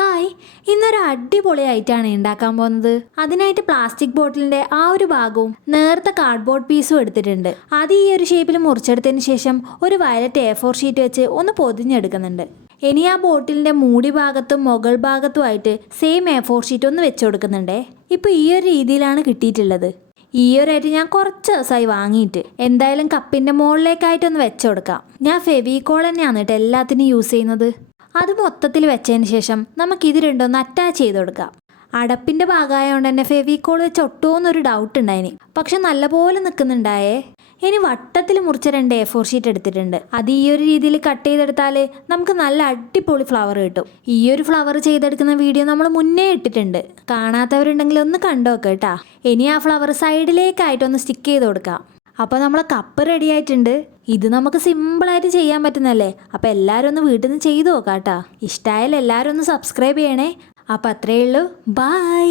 Hi, ഇന്നൊരു അടിപൊളി ആയിട്ടാണ് ഉണ്ടാക്കാൻ പോകുന്നത്. അതിനായിട്ട് പ്ലാസ്റ്റിക് ബോട്ടിലിന്റെ ആ ഒരു ഭാഗവും നേർത്ത കാർഡ്ബോർഡ് പീസും എടുത്തിട്ടുണ്ട്. അത് ഈ ഒരു ഷേപ്പിൽ മുറിച്ചെടുത്തതിന് ശേഷം ഒരു വയലറ്റ് A4 ഷീറ്റ് വെച്ച് ഒന്ന് പൊതിഞ്ഞെടുക്കുന്നുണ്ട്. ഇനി ആ ബോട്ടിലിന്റെ മൂടി ഭാഗത്തും മുകൾ ഭാഗത്തുമായിട്ട് സെയിം A4 ഷീറ്റ് ഒന്ന് വെച്ച് കൊടുക്കുന്നുണ്ടേ. ഇപ്പോൾ ഈ ഒരു രീതിയിലാണ് കിട്ടിയിട്ടുള്ളത്. ഈ ഒരു ആയിട്ട് ഞാൻ കുറച്ച് ദിവസമായി വാങ്ങിയിട്ട് എന്തായാലും കപ്പിന്റെ മുകളിലേക്കായിട്ടൊന്ന് വെച്ച് കൊടുക്കാം. ഞാൻ ഫെവിക്കോൾ തന്നെയാണ് കേട്ടോ എല്ലാത്തിനും യൂസ് ചെയ്യുന്നത്. അത് മൊത്തത്തിൽ വെച്ചതിന് ശേഷം നമുക്കിത് രണ്ടൊന്ന് അറ്റാച്ച് ചെയ്ത് കൊടുക്കാം. അടപ്പിൻ്റെ ഭാഗമായതുകൊണ്ട് തന്നെ ഫെവിക്കോൾ വെച്ച് ഒട്ടുമോന്നൊരു ഡൗട്ട് ഉണ്ടായിന്, പക്ഷെ നല്ലപോലെ നിൽക്കുന്നുണ്ടായേ. ഇനി വട്ടത്തിൽ മുറിച്ച 2 A4 ഷീറ്റ് എടുത്തിട്ടുണ്ട്. അത് ഈ ഒരു രീതിയിൽ കട്ട് ചെയ്തെടുത്താൽ നമുക്ക് നല്ല അടിപൊളി ഫ്ലവർ കിട്ടും. ഈ ഒരു ഫ്ലവർ ചെയ്തെടുക്കുന്ന വീഡിയോ നമ്മൾ മുന്നേ ഇട്ടിട്ടുണ്ട്. കാണാത്തവരുണ്ടെങ്കിൽ ഒന്ന് കണ്ടു നോക്കാം കേട്ടോ. ഇനി ആ ഫ്ലവർ സൈഡിലേക്കായിട്ടൊന്ന് സ്റ്റിക്ക് ചെയ്ത് കൊടുക്കാം. അപ്പോൾ നമ്മളെ കപ്പ് റെഡി ആയിട്ടുണ്ട്. ഇത് നമുക്ക് സിമ്പിളായിട്ട് ചെയ്യാൻ പറ്റുന്നല്ലേ. അപ്പോൾ എല്ലാവരും ഒന്ന് വീട്ടിൽ നിന്ന് ചെയ്തു നോക്കാം കേട്ടോ. ഇഷ്ടമായാലും എല്ലാവരും ഒന്ന് സബ്സ്ക്രൈബ് ചെയ്യണേ. അപ്പോൾ അത്രയേ ഉള്ളൂ. ബൈ.